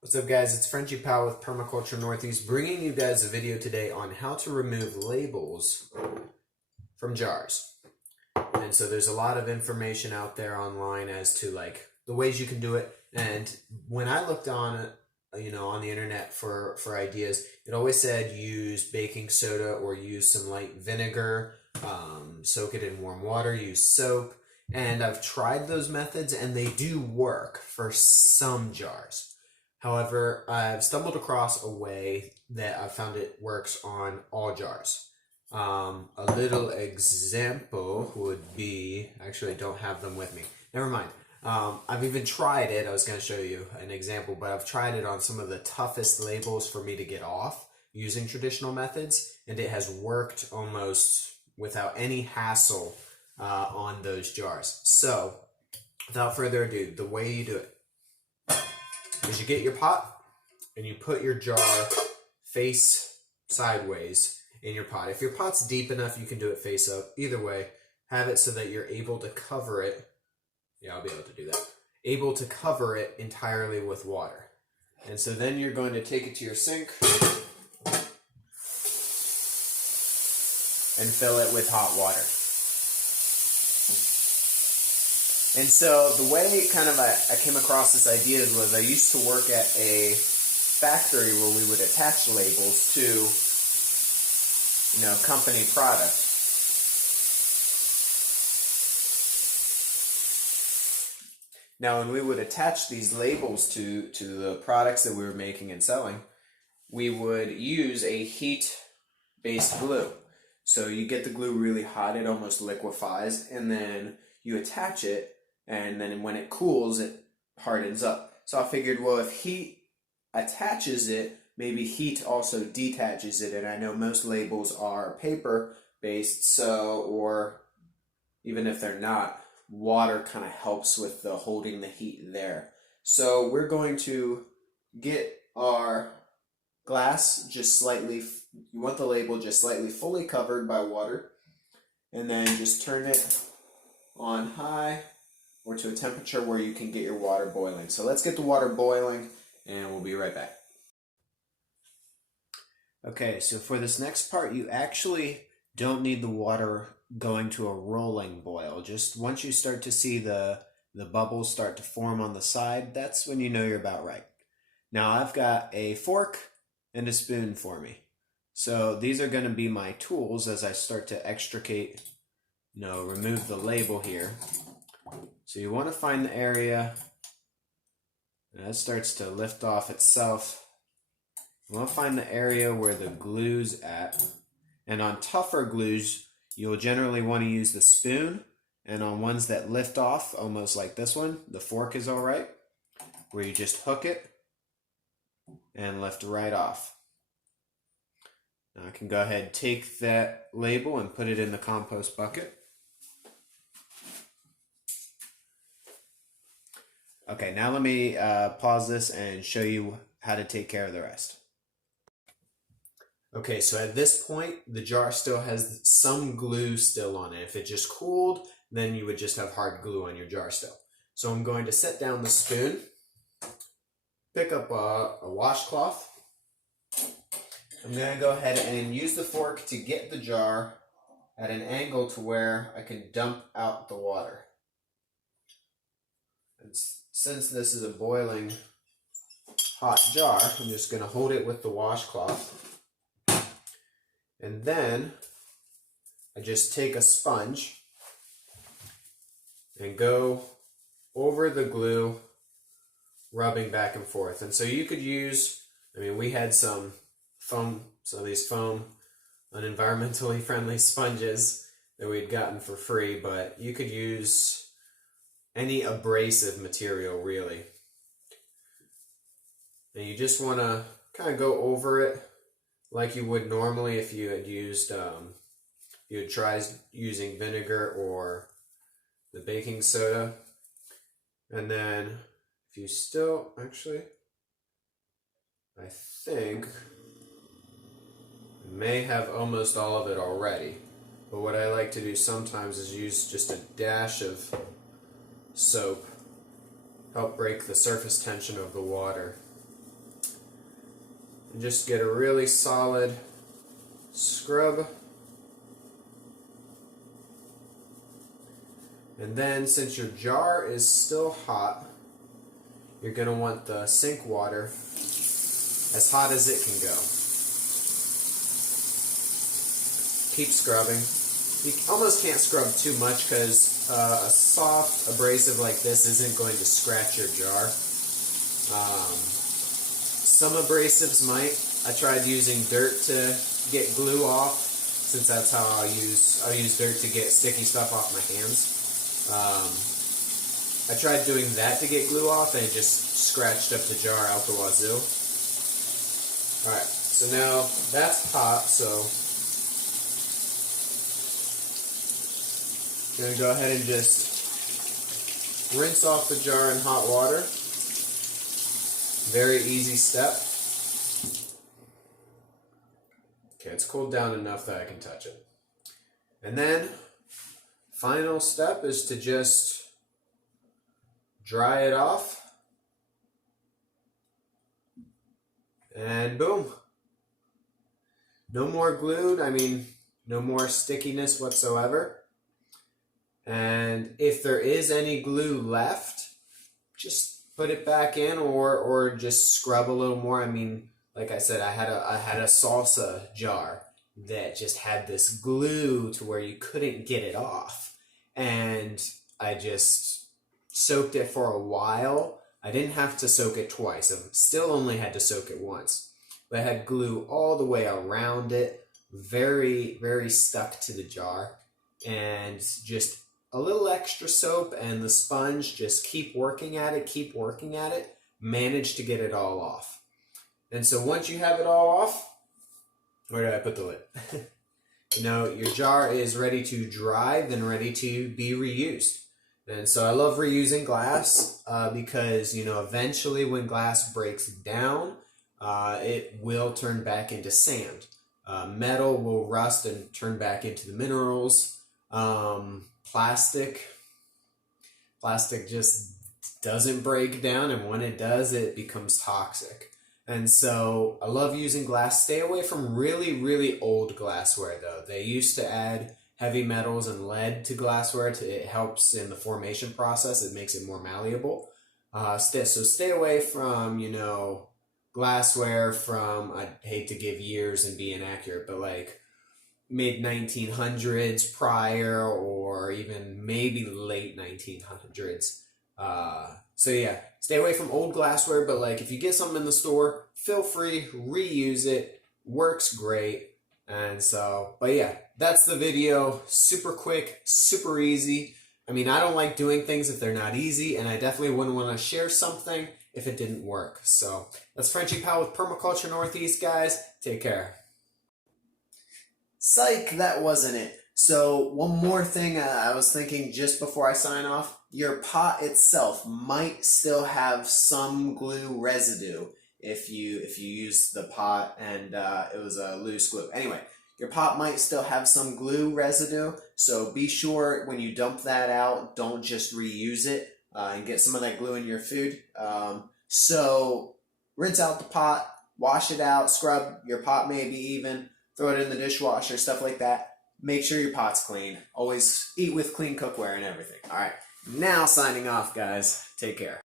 What's up, guys? It's Frenchie Powell with Permaculture Northeast, bringing you guys a video today on how to remove labels from jars. And so there's a lot of information out there online as to like the ways you can do it. And when I looked on on the internet for ideas, it always said use baking soda or use some light vinegar, soak it in warm water, use soap. And I've tried those methods and they do work for some jars. However, I've stumbled across a way that I found it works on all jars. A little example would be, actually I don't have them with me. Never mind. I've even tried it. I was going to show you an example, but I've tried it on some of the toughest labels for me to get off using traditional methods, and it has worked almost without any hassle on those jars. So, without further ado, the way you do it is you get your pot and you put your jar face sideways in your pot. If your pot's deep enough, you can do it face up. Either way, have it so that you're able to cover it. Yeah, I'll be able to do that. Able to cover it entirely with water. And so then you're going to take it to your sink and fill it with hot water. And so the way kind of I came across this idea was I used to work at a factory where we would attach labels to, company product. Now, when we would attach these labels to the products that we were making and selling, we would use a heat-based glue. So you get the glue really hot, it almost liquefies, and then you attach it, and then when it cools, it hardens up. So I figured, well, if heat attaches it, maybe heat also detaches it. And I know most labels are paper-based, or even if they're not, water kind of helps with the holding the heat there. So we're going to get our glass just slightly, you want the label just slightly fully covered by water, and then just turn it on high or to a temperature where you can get your water boiling. So let's get the water boiling and we'll be right back. Okay, so for this next part, you actually don't need the water going to a rolling boil. Just once you start to see the bubbles start to form on the side, that's when you know you're about right. Now I've got a fork and a spoon for me. So these are going to be my tools as I start to extricate, remove the label here. So you want to find the area, and that starts to lift off itself. You want to find the area where the glue's at. And on tougher glues, you'll generally want to use the spoon. And on ones that lift off, almost like this one, the fork is all right, where you just hook it and lift right off. Now I can go ahead and take that label and put it in the compost bucket. Okay, now let me pause this and show you how to take care of the rest. Okay, so at this point, the jar still has some glue still on it. If it just cooled, then you would just have hard glue on your jar still. So I'm going to set down the spoon, pick up a washcloth. I'm going to go ahead and use the fork to get the jar at an angle to where I can dump out the water. And since this is a boiling hot jar, I'm just going to hold it with the washcloth. And then I just take a sponge and go over the glue, rubbing back and forth. And so you could use, we had some foam, these foam, unenvironmentally friendly sponges that we'd gotten for free, but you could use any abrasive material really. And you just want to kind of go over it like you would normally if you had used, you had tried using vinegar or the baking soda. And then if you still, actually, I think I may have almost all of it already. But what I like to do sometimes is use just a dash of soap, help break the surface tension of the water. and just get a really solid scrub. And then, since your jar is still hot, you're going to want the sink water as hot as it can go. Keep scrubbing. You almost can't scrub too much because a soft abrasive like this isn't going to scratch your jar. Some abrasives might. I tried using dirt to get glue off, since that's how I'll use dirt to get sticky stuff off my hands. I tried doing that to get glue off, and it just scratched up the jar out the wazoo. Alright, so now that's hot, so I'm going to go ahead and just rinse off the jar in hot water. Very easy step. Okay, it's cooled down enough that I can touch it. And then, final step is to just dry it off. And boom. No more glue, no more stickiness whatsoever. And if there is any glue left, just put it back in or just scrub a little more. Like I said, I had a salsa jar that just had this glue to where you couldn't get it off. And I just soaked it for a while. I didn't have to soak it twice. I still only had to soak it once. But I had glue all the way around it, very, very stuck to the jar. And just a little extra soap and the sponge, just keep working at it, manage to get it all off. And so once you have it all off, where did I put the lid? Your jar is ready to dry, then ready to be reused. And so I love reusing glass because, eventually when glass breaks down, it will turn back into sand. Metal will rust and turn back into the minerals. Plastic just doesn't break down, and when it does, it becomes toxic. And so I love using glass. Stay away from really, really old glassware, though. They used to add heavy metals and lead to glassware. It helps in the formation process. It makes it more malleable. So stay away from, glassware from, I'd hate to give years and be inaccurate, but like mid-1900s prior, or even maybe late 1900s. So yeah, stay away from old glassware, but like if you get something in the store, feel free, reuse it, works great. And so, but yeah, that's the video. Super quick, super easy. I don't like doing things if they're not easy, and I definitely wouldn't want to share something if it didn't work. So that's Frenchie Powell with Permaculture Northeast, guys. Take care. Psych, that wasn't it. So one more thing I was thinking just before I sign off. Your pot itself might still have some glue residue if you use the pot and it was a loose glue. Anyway, your pot might still have some glue residue, so be sure when you dump that out, don't just reuse it and get some of that glue in your food. So rinse out the pot, wash it out, scrub your pot maybe even, throw it in the dishwasher, stuff like that. Make sure your pot's clean. Always eat with clean cookware and everything. All right. Now signing off, guys. Take care.